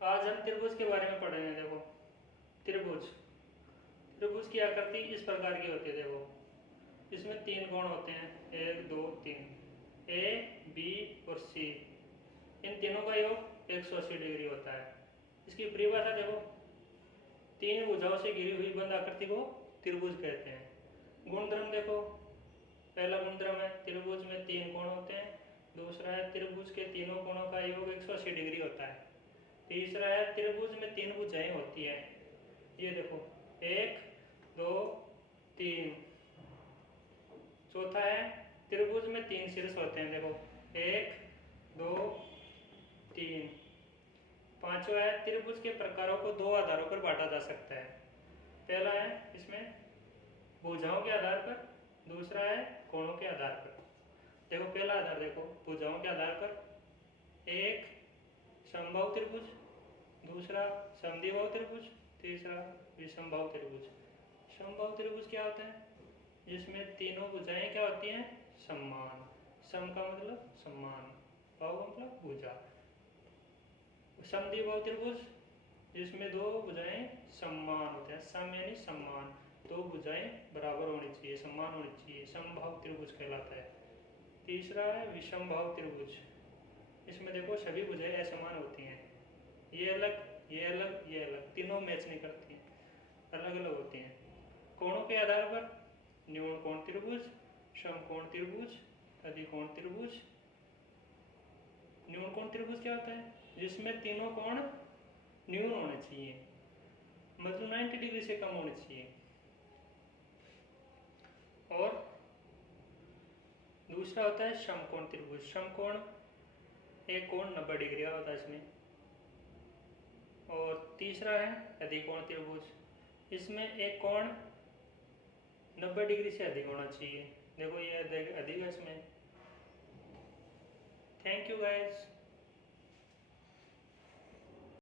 आज हम त्रिभुज के बारे में पढ़ेंगे। देखो, त्रिभुज त्रिभुज की आकृति इस प्रकार की होती है। देखो, इसमें तीन कोण होते हैं, 1 2 3, ए बी और सी। इन तीनों का योग 180 डिग्री होता है। इसकी परिभाषा देखो, तीन भुजाओं से घिरी हुई बंद आकृति को त्रिभुज कहते हैं। गुणधर्म देखो, पहला गुणधर्म है त्रिभुज में तीन कोण होते हैं। दूसरा है त्रिभुज के तीनों कोणों का योग 180 डिग्री होता है। तीसरा है त्रिभुज में तीन भुजाएं होती हैं। ये देखो, 1 2 3। चौथा है त्रिभुज में तीन शीर्ष होते हैं। देखो, 1 2 3। पांचवा है त्रिभुज के प्रकारों को दो आधारों पर बांटा जा सकता है। पहला है इसमें भुजाओं के आधार पर, दूसरा है कोणों के आधार पर। देखो, पहला आधार देखो, भुजाओं के आधार पर। एक समबाहु त्रिभुज, दूसरा समद्विबाहु त्रिभुज, तीसरा विषमबाहु त्रिभुज। समबाहु त्रिभुज क्या होता है? जिसमें तीनों भुजाएं क्या होती हैं? समान। सम का मतलब समान, बाहु मतलब भुजा। समद्विबाहु त्रिभुज जिसमें दो भुजाएं समान होते हैं। सम यानी समान, दो भुजाएं बराबर होनी चाहिए, समान होनी चाहिए, समबाहु त्रिभुज कहलाता है। तीसरा है विषमबाहु त्रिभुज। इसमें देखो सभी भुजाएं असमान होती हैं, ये अलग ये अलग ये अलग, तीनों मैच नहीं करती हैं, अलग अलग होती हैं। कोणों के आधार पर न्यून कोण त्रिभुज, समकोण त्रिभुज, अधिकोण त्रिभुज। न्यून कोण त्रिभुज क्या होता है? जिसमें तीनों कोण न्यून होने चाहिए, मतलब 90 डिग्री से कम होने चाहिए। और दूसरा होता है समकोण त्रिभुज। समकोण एक कोण 90 डिग्री का होता है इसमें। और तीसरा है अधिकोण त्रिभुज, इसमें एक कोण 90 डिग्री से अधिक होना चाहिए। देखो, ये अधिक है इसमें। Thank you guys.